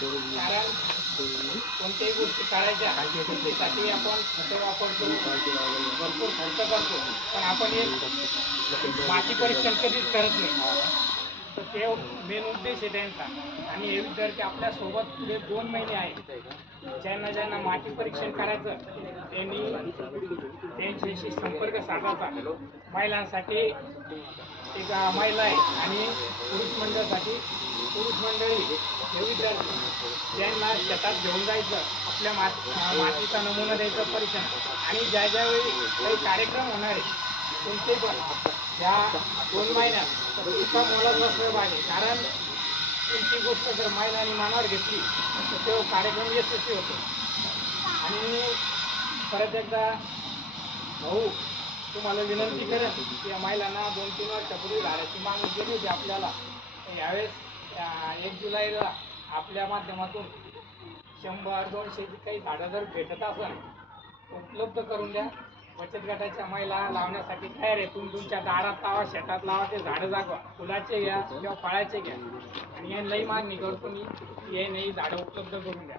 कारण कोणत्याही गोष्टी काढायच्या त्यासाठी आपण खतं वापरतो. भरपूर खर्च करतो. पण आपण एक माती परीक्षण कधीच करत नाही. तर ते मेन उद्देश आहे त्यांचा. आणि हे विद्यार्थी आपल्यासोबत पुढे दोन महिने आहेत. ज्यांना ज्यांना माती परीक्षण करायचं त्यांनी त्यांच्याशी संपर्क साधायचा. महिलांसाठी एक महिला आहे आणि पुरुष मंडळासाठी पुरुष मंडळी हे विद्यार्थी त्यांना शेतात घेऊन जायचं आपल्या मात मातीचा नमुना द्यायचा परीक्षण. आणि ज्या ज्यावेळी काही कार्यक्रम होणार आहे कोणते पण या दोन महिन्यात तर इतका मोलाचा सहभाग आहे. कारण कोणती गोष्ट जर महिलांनी मनावर घेतली तर तो कार्यक्रम यशस्वी होतो. आणि परत एकदा भाऊ तुम्हाला विनंती करेन की या महिलांना दोन तीन वर्षापूर्वी झाडाची मागणी केली होती आपल्याला. तर यावेळेस एक जुलैला आपल्या माध्यमातून शंभर दोनशे काही झाडं जर भेटत असेल उपलब्ध करून द्या. बचत गटाच्या महिला लावण्यासाठी तयार आहे. तुम्ही तुमच्या दारात लावा शेतात लावा ते झाडं जागवा. फुलाचे घ्या किंवा फळाचे घ्या. आणि यांनाही मागणी करतो मी हे नाही झाडं उपलब्ध करून द्या.